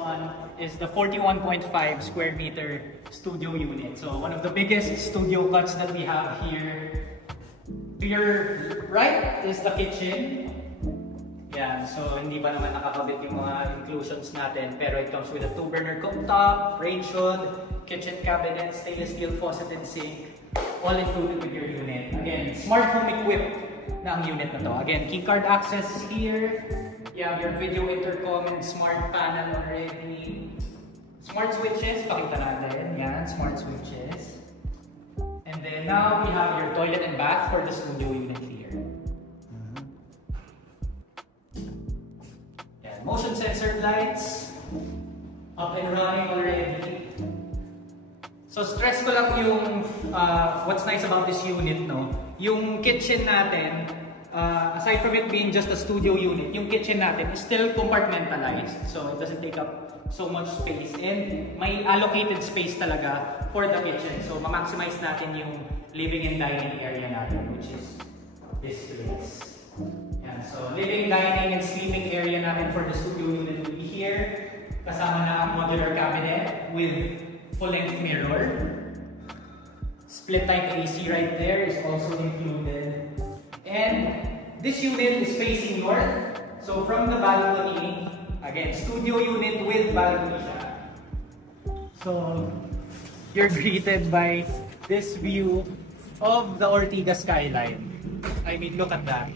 one is the 41.5 square meter studio unit. So one of the biggest studio cuts that we have here. To your right is the kitchen. Yeah, so hindi pa naman nakakabit yung mga inclusions natin, pero it comes with a 2-burner cooktop, range hood, kitchen cabinet, stainless steel faucet and sink, all included with your unit. Again, smart home equipped na ang unit na to. Again, keycard access here. You have your video intercom and smart panel already. Smart switches, pakita natin. Yan, smart switches. And then now we have your toilet and bath for the studio unit here. Yan, motion sensor lights, up and running already. So stress ko lang yung what's nice about this unit, no? Yung kitchen natin, aside from it being just a studio unit, yung kitchen natin is still compartmentalized. So it doesn't take up so much space and may allocated space talaga for the kitchen. So ma-maximize natin yung living and dining area natin, which is this place. Yan. So living, dining, and sleeping area natin for the studio unit will be here. Kasama na ang modular cabinet with full-length mirror. Split type AC right there is also included. And this unit is facing north. So from the balcony, again, studio unit with balcony siya. So you're greeted by this view of the Ortigas skyline. I mean, look at that.